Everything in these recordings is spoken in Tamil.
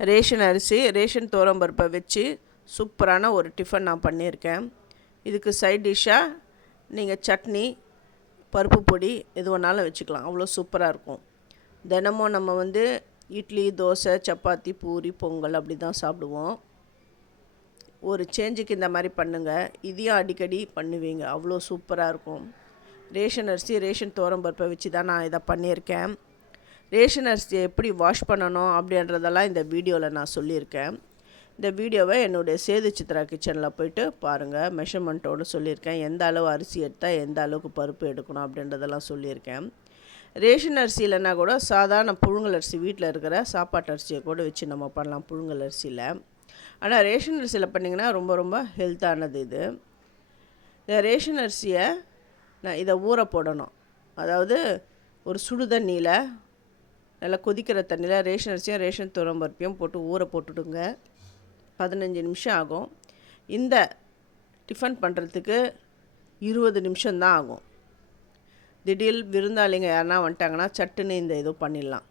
ரேஷன் அரிசி ரேஷன் துவரம்பருப்பை வச்சு சூப்பரான ஒரு டிஃபன் நான் பண்ணியிருக்கேன். இதுக்கு சைட் டிஷ்ஷாக நீங்கள் சட்னி, பருப்பு பொடி எது வேணாலும் வச்சுக்கலாம். அவ்வளோ சூப்பராக இருக்கும். தினமும் நம்ம இட்லி, தோசை, சப்பாத்தி, பூரி, பொங்கல் அப்படி தான் சாப்பிடுவோம். ஒரு சேஞ்சுக்கு இந்த மாதிரி பண்ணுங்கள். இதையும் அடிக்கடி பண்ணுவீங்க, அவ்வளோ சூப்பராக இருக்கும். ரேஷன் அரிசி ரேஷன் துவரம்பருப்பை வச்சு தான் நான் இதை பண்ணியிருக்கேன். ரேஷன் அரிசியை எப்படி வாஷ் பண்ணணும் அப்படின்றதெல்லாம் இந்த வீடியோவில் நான் சொல்லியிருக்கேன். இந்த வீடியோவை என்னுடைய சேது சித்ரா கிச்சனில் போய்ட்டு பாருங்கள். மெஷர்மெண்ட்டோடு சொல்லியிருக்கேன். எந்த அளவு அரிசி எடுத்தால் எந்த அளவுக்கு பருப்பு எடுக்கணும் அப்படின்றதெல்லாம் சொல்லியிருக்கேன். ரேஷன் அரிசி இல்லைன்னா கூட சாதாரண புழுங்கல் அரிசி, வீட்டில் இருக்கிற சாப்பாட்டு அரிசியை கூட வச்சு நம்ம பண்ணலாம் புழுங்கல் அரிசியில். ஆனால் ரேஷன் அரிசியில் பண்ணிங்கன்னா ரொம்ப ரொம்ப ஹெல்த்தானது இது. இந்த ரேஷன் அரிசியை இதை ஊற போடணும். அதாவது ஒரு சுடு தண்ணியில், நல்லா கொதிக்கிற தண்ணியில் ரேஷன் அரிசியும் ரேஷன் துவரம்பருப்பையும் போட்டு ஊற போட்டுடுங்க. 15 நிமிஷம் ஆகும். இந்த டிஃபன் பண்ணுறதுக்கு 20 நிமிஷம்தான் ஆகும். திடீர் விருந்தாளிங்க யாருன்னா வந்துட்டாங்கன்னா சட்டுன்னு இந்த இது பண்ணிடலாம்.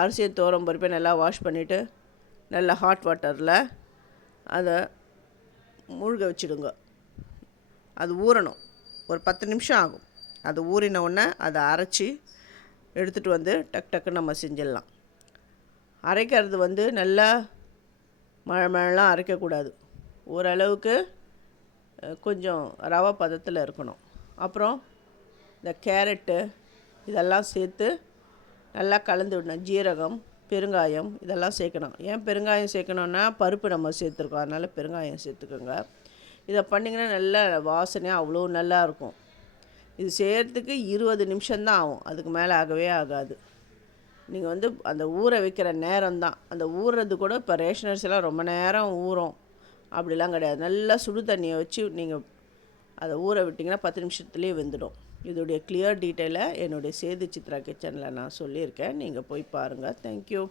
அரிசியை துவரம்பருப்பை நல்லா வாஷ் பண்ணிவிட்டு நல்லா ஹாட் வாட்டரில் அதை மூழ்க வச்சுடுங்க. அது ஊறணும். ஒரு 10 நிமிஷம் ஆகும். அது ஊறின உடனே அதை அரைச்சி எடுத்துகிட்டு டக்கு டக்குன்னு நம்ம செஞ்சிடலாம். அரைக்கிறது நல்லா மழைலாம் அரைக்கக்கூடாது. ஓரளவுக்கு கொஞ்சம் ரவை பதத்தில் இருக்கணும். அப்புறம் இந்த கேரட்டு இதெல்லாம் சேர்த்து நல்லா கலந்து விடணும். ஜீரகம், பெருங்காயம் இதெல்லாம் சேர்க்கணும். ஏன் பெருங்காயம் சேர்க்கணுன்னா பருப்பு நம்ம சேர்த்துருக்கோம், அதனால் பெருங்காயம் சேர்த்துக்கோங்க. இதை பண்ணிங்கன்னா நல்லா வாசனையாக அவ்வளோ நல்லாயிருக்கும். இது செய்கிறதுக்கு 20 நிமிஷம்தான் ஆகும், அதுக்கு மேலே ஆகவே ஆகாது. நீங்கள் அந்த ஊற வைக்கிற நேரம்தான். அந்த ஊறுறது கூட இப்போ ரேஷன் அரிசிலாம் ரொம்ப நேரம் ஊறும் அப்படிலாம் கிடையாது. நல்லா சுடு தண்ணியை வச்சு நீங்கள் அதை ஊற விட்டிங்கன்னா 10 நிமிஷத்துலேயே வெந்துடும். இதோடைய கிளியர் டீட்டெயிலை என்னுடைய சேது சித்ரா கிச்சனில் நான் சொல்லியிருக்கேன். நீங்கள் போய் பாருங்கள். தேங்க்யூ.